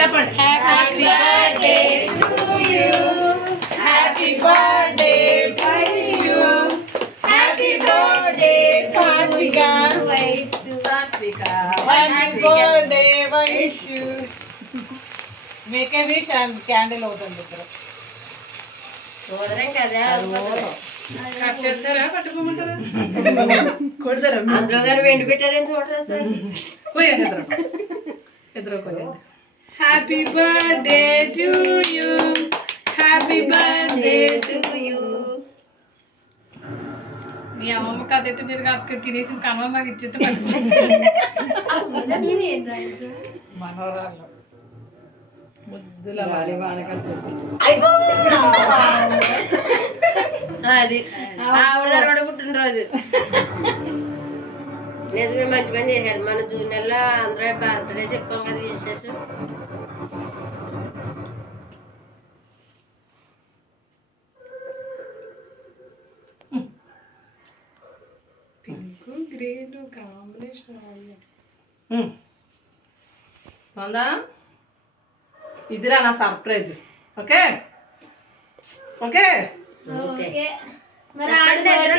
చెప్పండి. Happy birthday to you, happy birthday Vaishu, happy birthday Satvika, happy birthday Vaishu. Make a wish and candle అవుతుంది ఇక్కడ. Cut చేస్తారా పట్టుకోమంటారా? కొడతారా? అందులో గారు వెండి పెట్టారని చూడరా సార్. పోయండి ఇద్దరు పోయండి. Happy birthday to you, happy birthday to you. మీ అమ్మమ్మ కథ మీరు కాదు తినేసిన కనవ మాకు ఇచ్చేస్తే మనోరాళ్ళు ముద్దుల వాలి వానకాలు అది ఆవిడ పుట్టినరోజు. నిజమే, మంచి పని చేశారు. మన జూన్ నెలలో అందరూ బర్త్డే చెప్పాం కదా విశేషం. పింక్ గ్రీన్ కాంబినేషన్ ఉందా? ఇదిరా నా సర్ప్రైజ్. Okay okay okay.